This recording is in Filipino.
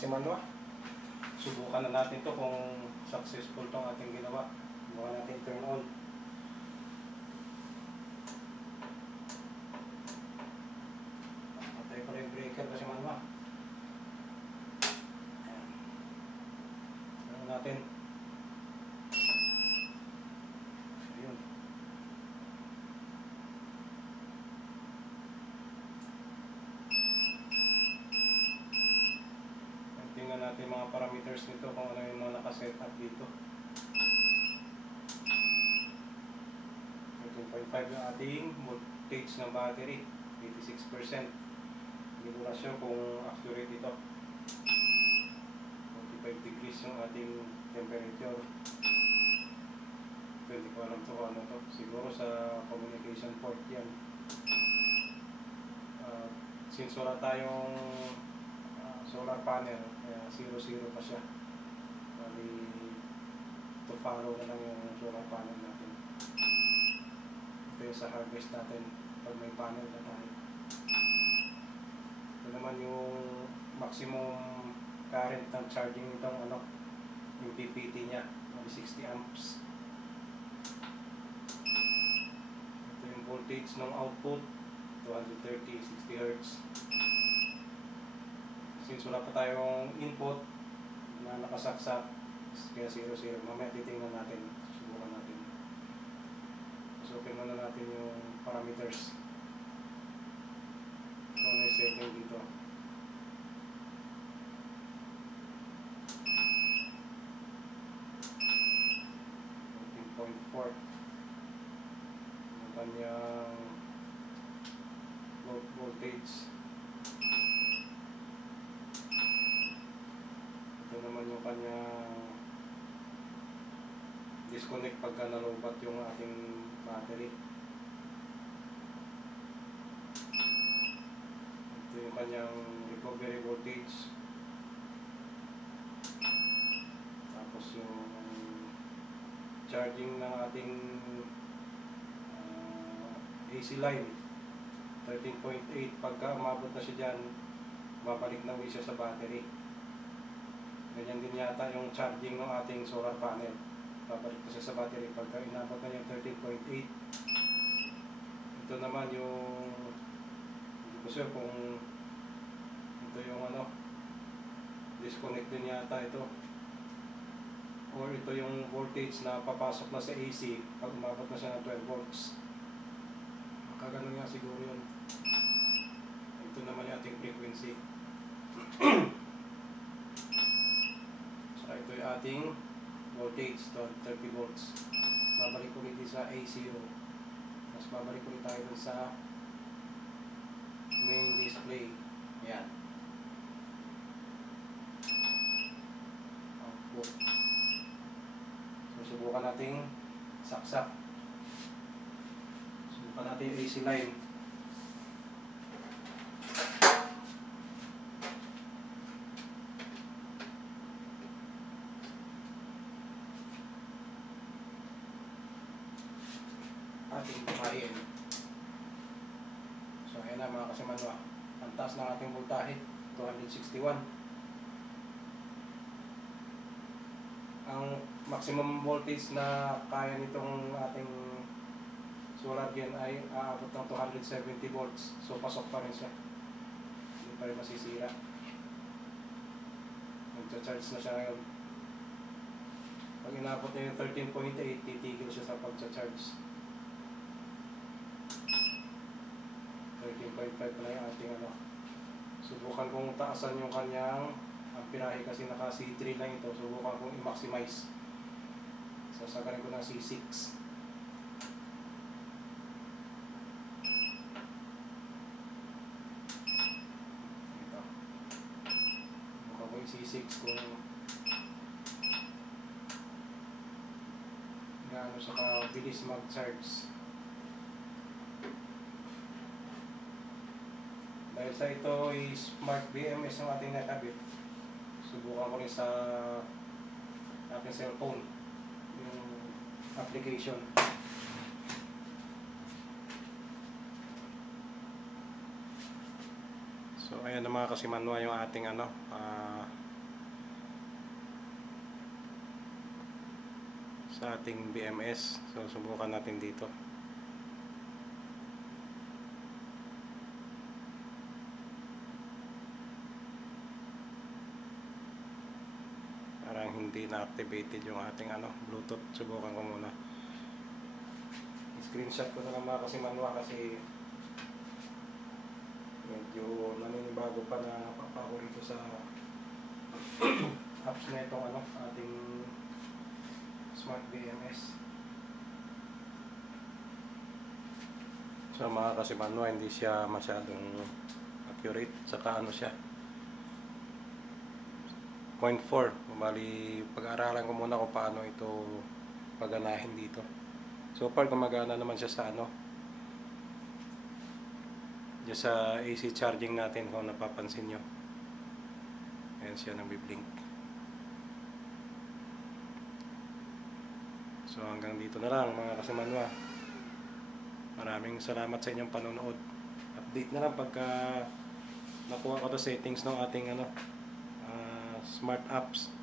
kasimanwa. Subukan na natin to kung successful tong ating ginawa. Subukan natin turn on. Patay ko rin yung breaker kasimanwa. Ayan. Turn natin. Ayun. Tingnan natin mga parameters nito kung ano yung mga nakaset up dito. 13.5 yung ating voltage ng battery, 86%. Hindi ko na sure kung accurate ito. 45 degrees yung ating temperature. Ito, hindi ko alam ito kung ano to. Siguro sa communication port yan. Since wala tayong solar panel, kaya 0-0 pa siya. Bali, to follow na lang yung solar panel natin. Ito yung sa harvest natin pag may panel na tayo. Ito naman yung maximum current ng charging nitong yung PPT niya, 60 amps. Ito yung voltage ng output, 230, 60 Hz. Since wala pa tayong input na nakasaksak, kaya 0-0. Mamaya titingnan natin, subukan natin. So, open muna natin yung parameters. Kung ano yung setting dito. 14.4 yung kanyang voltage. Ito naman yung kanyang disconnect pagka nalobat yung ating battery. Ito yung kanyang recovery voltage. Tapos yung charging ng ating AC line, 13.8. Pagka umabot na siya dyan, babalik na uwi siya sa battery. Ganyan din yata yung charging ng ating solar panel. Babalik na siya sa battery pagka inabot na yung 13.8. Ito naman yung, hindi ko sure kung ito yung disconnect din yata ito. Or ito yung voltage na papasok na sa AC pag umabot na siya ng 12 volts. Makaganon nga siguro yun. Ito naman yung ating frequency. Ito yung ating voltage, 30 volts. Babalik ulit sa A0. Tapos babalik ulit tayo dun sa main display. Yan. Output. So, subukan natin saksak. Subukan natin yung AC line. Ating buhayin. So ayan na mga kasimanwa, ang taas ng ating voltahe, 261. Ang maximum voltage na kaya nitong ating solar gen ay aabot ng 270 volts. So pasok pa rin siya, hindi pa rin masisira. Nagcha-charge na siya ngayon. Pag inabot niya yung 13.8, titigil siya sa pagcha-charge. 13.5 na yung ating Subukan kong taasan yung kanyang amperahe kasi naka C3 lang ito. Subukan kong i-maximize. Sasagarin ko ng C6. Ito. Subukan ko yung C6 kung gaano siya kabilis mag-charge. Dahil sa ito is Smart BMS ang ating nakabit, subukan ko rin sa aking cellphone yung application. So ayan na mga kasimanwa yung ating sa ating BMS. So subukan natin dito. Parang hindi na-activated yung ating Bluetooth. Subukan ko muna. Screenshot ko na lang mga kasimanwa kasi medyo naninibago pa na napapako rito sa apps na itong ating Smart BMS. So mga kasimanwa, hindi siya masyadong accurate. Saka siya 0.4. Bali, pag-aaralan ko muna kung paano ito paganahin dito. So far gumagana naman siya sa dyan sa AC charging natin, kung napapansin nyo. Ayan siya, nagbi-blink. So hanggang dito na lang mga kasimanwa. Maraming salamat sa inyong panonood. Update na lang pagka nakuha ko to settings ng ating smart apps.